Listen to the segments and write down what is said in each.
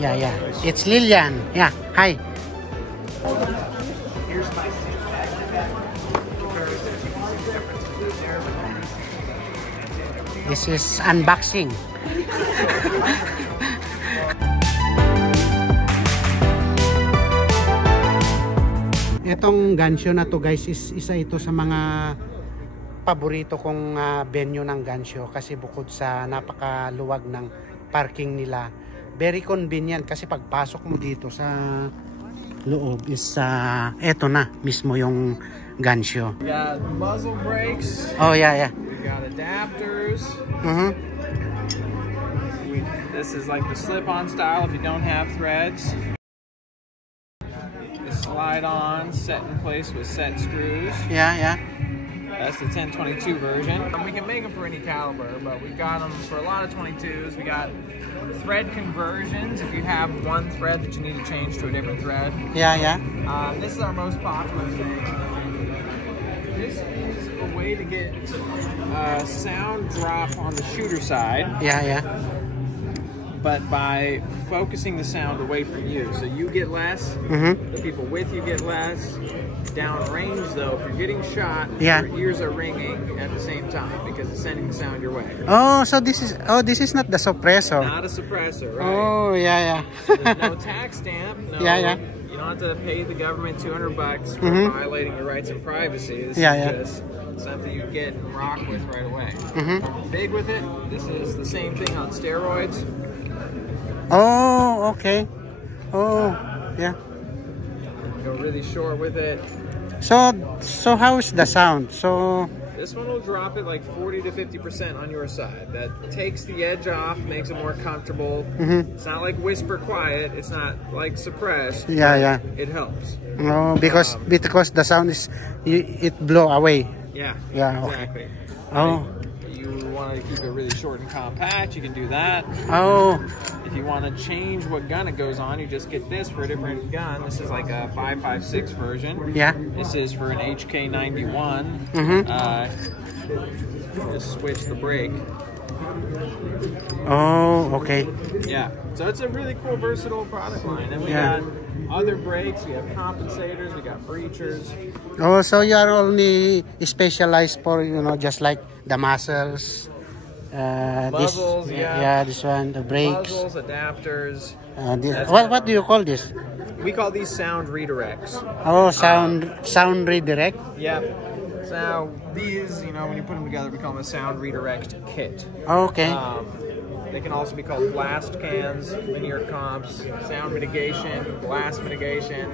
Yeah, yeah. It's Lilian. Yeah, hi. This is unboxing. Itong Gansho na to guys is isa ito sa mga paborito kong venue ng Gansho kasi bukod sa napakaluwag ng parking nila, very convenient kasi pagpasok mo dito sa loob is eto na mismo yung Gansho. We got muzzle brakes. Oh yeah, yeah. We got adapters. This is like the slip-on style if you don't have threads. The slide on, set in place with set screws. Yeah, yeah. That's the 1022 version. We can make them for any caliber, but we've got them for a lot of 22s. We got thread conversions if you have one thread that you need to change to a different thread. Yeah, yeah. This is our most popular thing. This is a way to get sound drop on the shooter side. Yeah, yeah. But by focusing the sound away from you. So you get less, the people with you get less. Down range though, if you're getting shot, yeah, your ears are ringing at the same time because it's sending the sound your way. Oh, so this is not the suppressor. Not a suppressor, right? Oh, yeah, yeah. So there's no tax stamp. No, yeah, yeah. You don't have to pay the government $200 for violating your rights and privacy. This is just something you get and rock with right away. Big with it, this is the same thing on steroids. Oh, okay. Oh, yeah. Go really short with it. So how is the sound? So this one will drop it like 40 to 50% on your side. That takes the edge off, makes it more comfortable. It's not like whisper quiet. It's not like suppressed. Yeah, yeah. It helps. No, because the sound is it blow away. Yeah. Yeah. Exactly. Okay. Oh. You want to keep it really short and compact, you can do that. Oh. If you want to change what gun it goes on, you just get this for a different gun. This is like a 5.56 version. Yeah. This is for an HK91. Just switch the brake. Oh, okay. Yeah. So it's a really cool, versatile product line. And we got other brakes. We have compensators. We got breachers. Oh, so you are only specialized for, just like the muzzles. Muzzles, this, yeah, this one, the brakes. Muzzles, adapters. What do you call this? We call these sound redirects. Oh, sound redirect. Yeah. So these, when you put them together, we call them a sound redirect kit. Okay. They can also be called blast cans, linear comps, sound mitigation, blast mitigation,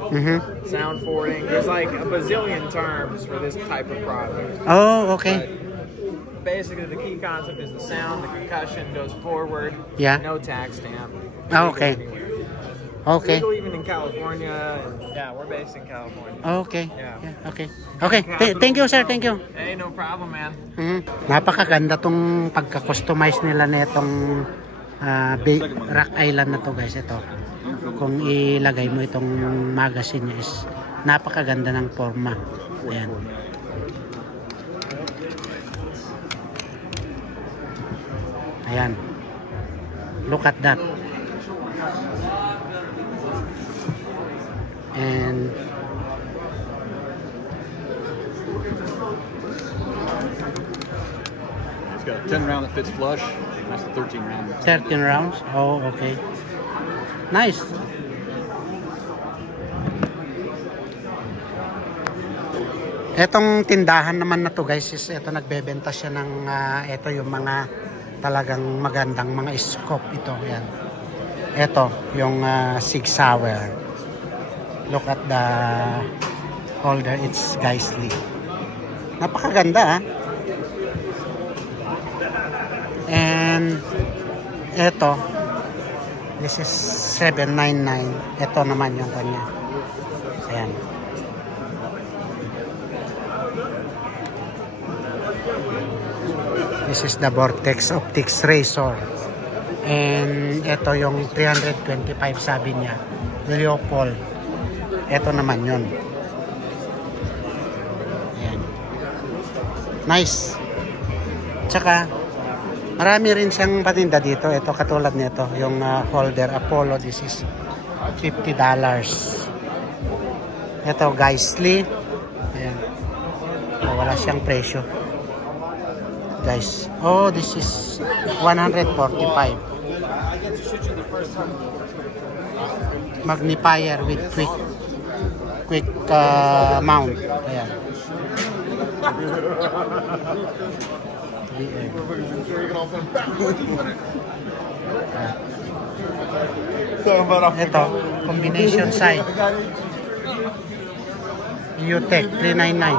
sound forwarding. There's like a bazillion terms for this type of product. Oh, okay. But basically, the key concept is the sound, the concussion goes forward. Yeah. No tax stamp. Okay. Anywhere. Okay. Legal even in California. Yeah, we're based in California. Okay. Yeah. Okay. Okay. Thank you, sir. Thank you. Hey, no problem, man. Napakaganda tong pagka-customize nila nitong Rock Island na to, guys. Ito. Kung ilagay mo itong magazine niya is napakaganda ng forma. Ayan. Ayan. Look at that. And it's got a 10 round that fits flush. That's the 13 round. 13 rounds? Oh, okay. Nice. Etong tindahan naman na to, guys, is ito nagbebenta siya ng ito yung mga talagang magandang mga scope ito. Yan. Ito yung Sig Sauer. Look at the holder. It's Geissele. Napakaganda, And ito, this is 799. Ito naman yung kanya. Ayan. This is the Vortex Optics Razor. And ito yung 325 sabi niya. Leopold. Ito naman yun. Ayan. Nice. Tsaka Marami rin siyang paninda dito. Ito katulad nito, yung holder Apollo. This is $50. Ito Geissele. Ayan. Oh, wala siyang presyo. Guys. Oh, this is 145. Magnifier with quick mount. Ayan. Ito, combination sight. UTech 399.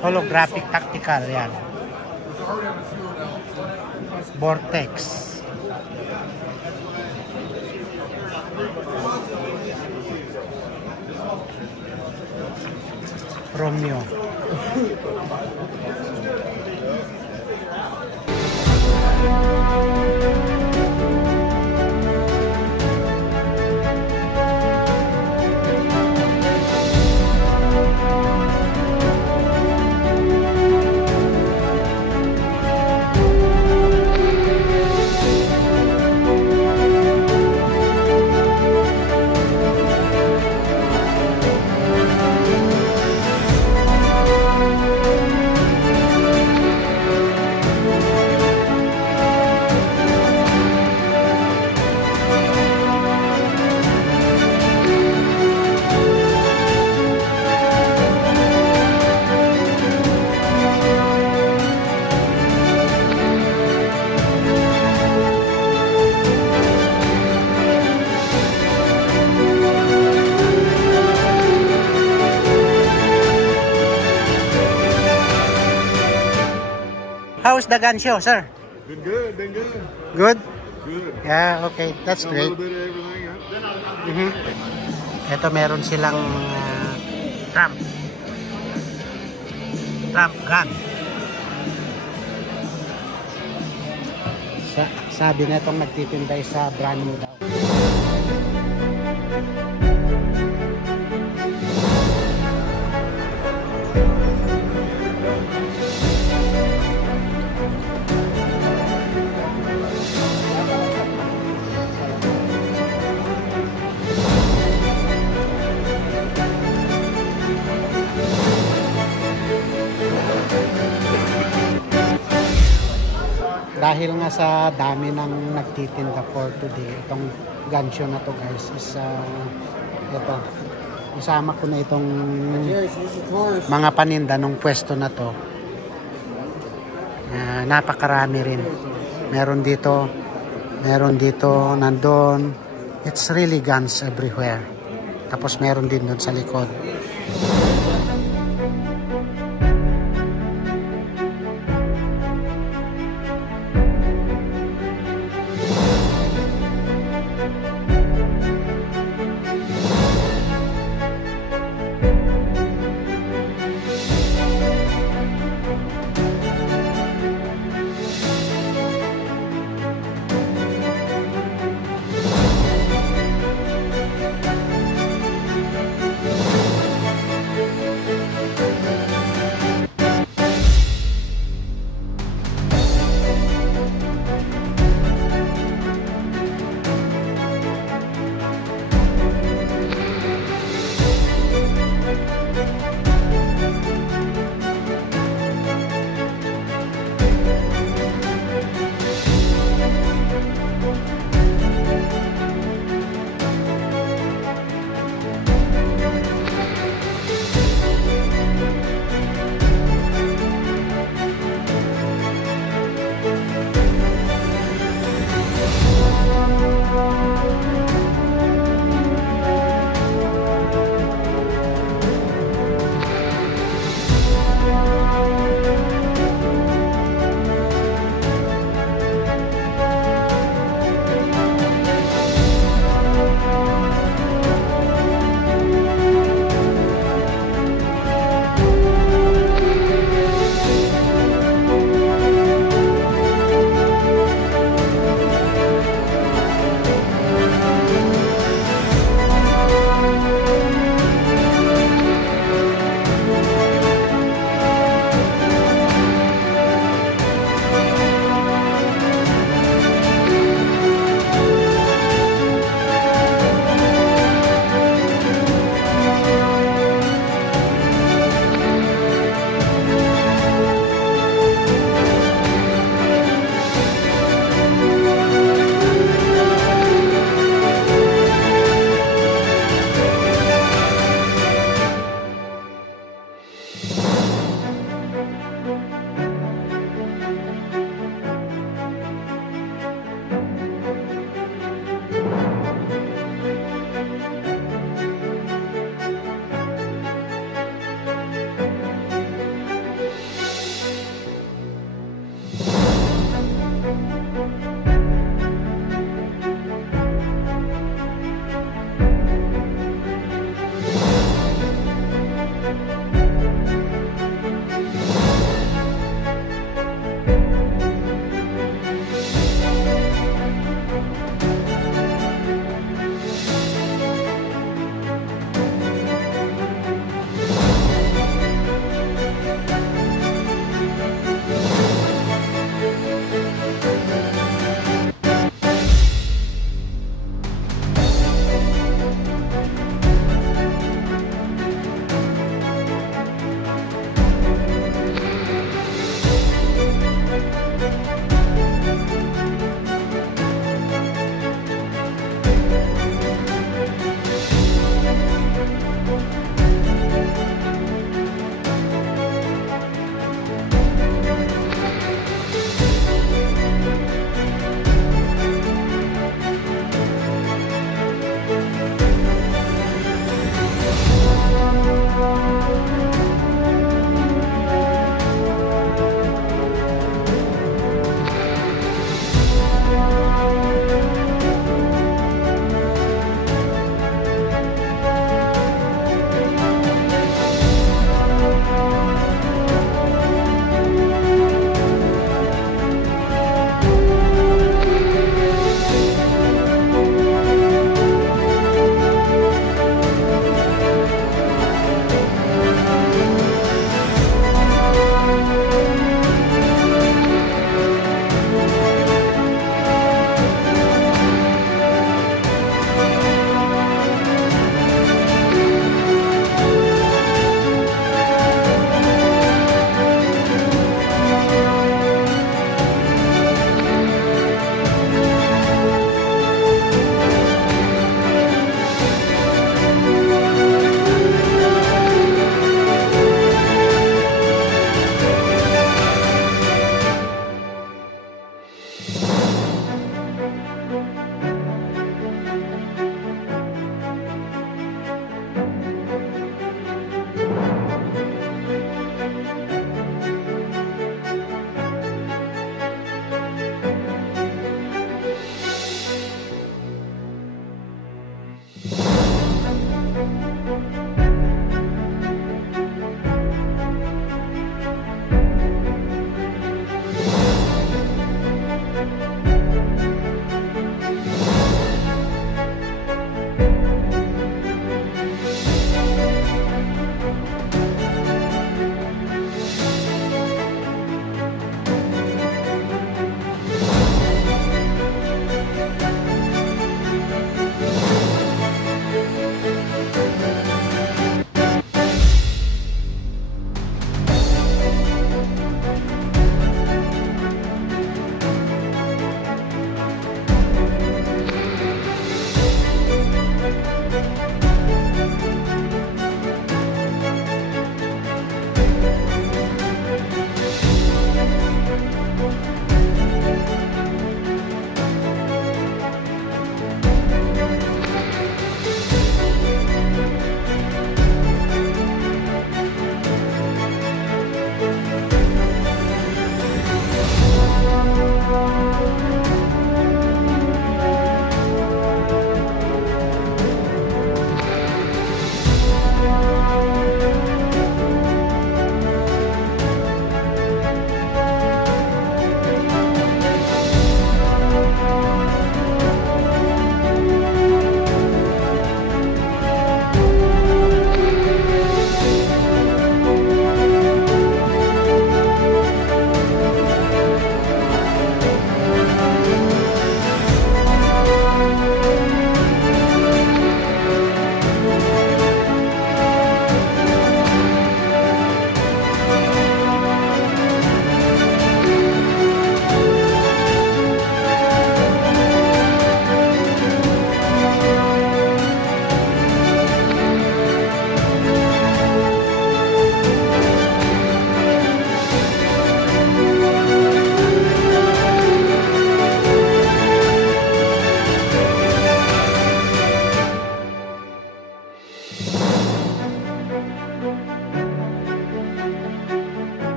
Holographic tactical, yan. Vortex. Romeo. How's the gun show, sir? Been good, been good. Good? Good. Yeah, okay. That's A great. little bit of everything, yeah. Ito meron silang Trump gun. Sabi na itong nagtitinday sa brand new daw. Dahil nga sa dami ng nagtitinda for today, itong gun show na to guys is ito, isama ko na itong mga paninda ng pwesto na to. Napakarami rin. Meron dito, nandun. It's really guns everywhere. Tapos meron din doon sa likod.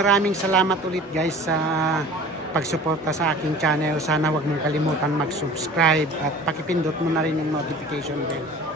maraming salamat ulit guys sa pagsuporta sa aking channel. Sana wag mong kalimutan mag-subscribe at pakipindot mo na rin yung notification bell